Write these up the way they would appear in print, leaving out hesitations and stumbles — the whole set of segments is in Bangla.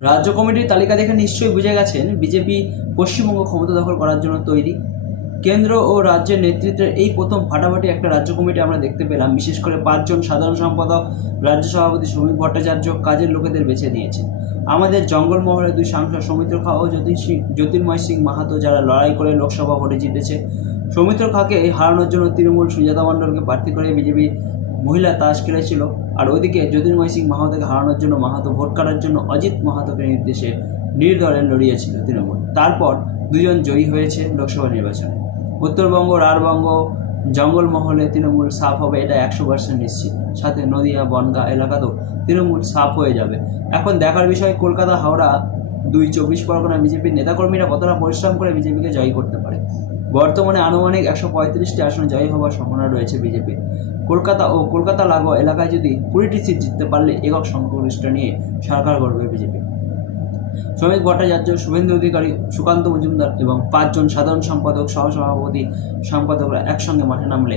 রাজ্য কমিটির তালিকা দেখে নিশ্চয়ই বুঝে গেছেন বিজেপি পশ্চিমবঙ্গ ক্ষমতা দখল করার জন্য তৈরি। কেন্দ্র ও রাজ্যের নেতৃত্বের এই প্রথম ফাটাফাটি একটা রাজ্য কমিটি আমরা দেখতে পেলাম। বিশেষ করে 5 জন সাধারণ সম্পাদক, রাজ্য সভাপতি শ্রমিক ভট্টাচার্য কাজের লোকেদের বেছে নিয়েছে। আমাদের জঙ্গলমহলের 2 সাংসদ সৌমিত্র খা ও জ্যোতির্ময় সিং মাহাতো, যারা লড়াই করে লোকসভা ভোটে জিতেছে। সৌমিত্র খাকে হারানোর জন্য তৃণমূল সুজাতা মণ্ডলকে প্রার্থী করে বিজেপি মহিলা তাস খেলেছিল, আর ওদিকে জ্যোতির্ময় সিং মাহাতোকে হারানোর জন্য মাহাতো ভোট কাটার জন্য অজিত মাহাতোকে নির্দেশে নির্দলে লড়িয়েছিল তৃণমূল। তারপর 2 জন জয়ী হয়েছে লোকসভা নির্বাচনে। উত্তরবঙ্গ, রাঢ়বঙ্গ, জঙ্গলমহলে তৃণমূল সাফ হবে, এটা 100% নিশ্চিত। সাথে নদিয়া, বনগাঁ এলাকাতেও তৃণমূল সাফ হয়ে যাবে। এখন দেখার বিষয় কলকাতা, হাওড়া, 2 24 পরগনা বিজেপির নেতাকর্মীরা কতটা পরিশ্রম করে বিজেপিকে জয়ী করতে পারে। বর্তমানে আনুমানিক 135টি আসনে জয়ী হওয়ার সম্ভাবনা রয়েছে বিজেপির। কলকাতা ও কলকাতা লাগোয়া এলাকায় যদি 20টি সিট জিততে পারলে একক সংখ্যাগরিষ্ঠ নিয়ে সরকার গড়বে বিজেপি। শ্রমিক ভট্টাচার্য, শুভেন্দু অধিকারী, সুকান্ত মজুমদার এবং 5 জন সাধারণ সম্পাদক, সহসভাপতি, সম্পাদকরা একসঙ্গে মাঠে নামলে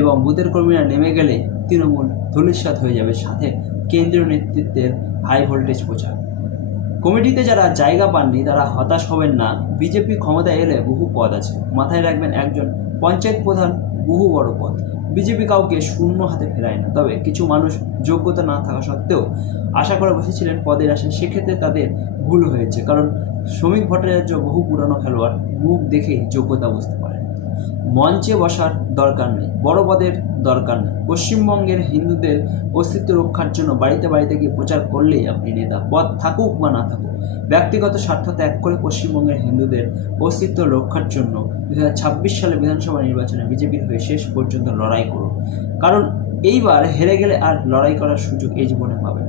এবং বুথের কর্মীরা নেমে গেলে তৃণমূল ধূলিসাৎ হয়ে যাবে। সাথে কেন্দ্রীয় নেতৃত্বের হাই ভোল্টেজ প্রচার। কমিটিতে যারা জায়গা পাননি তারা হতাশ হবেন না। বিজেপি ক্ষমতায় এলে বহু পদ আছে, মাথায় রাখবেন একজন পঞ্চায়েত প্রধান বহু বড় পদ। বিজেপি কাউকে শূন্য হাতে ফেরায় না, তবে কিছু মানুষ যোগ্যতা না থাকা সত্ত্বেও আশা করে বসেছিলেন পদের আশায়। সেক্ষেত্রে তাদের ভুল হয়েছে, কারণ শ্রমিক ভট্টাচার্য বহু পুরানো খেলোয়াড়, মুখ দেখেই যোগ্যতা বুঝতে পারেন। মঞ্চে বসার দরকার নেই, বড় পদের দরকার নেই। পশ্চিমবঙ্গের হিন্দুদের অস্তিত্ব রক্ষার জন্য বাড়িতে বাড়িতে গিয়ে প্রচার করলেই আপনি নেতা। পদ থাকুক বা না থাকুক, ব্যক্তিগত স্বার্থ ত্যাগ করে পশ্চিমবঙ্গের হিন্দুদের অস্তিত্ব রক্ষার জন্য 2026 সালে বিধানসভা নির্বাচনে বিজেপির হয়ে শেষ পর্যন্ত লড়াই করুন। কারণ এইবার হেরে গেলে আর লড়াই করার সুযোগ এই জীবনে পাবেন।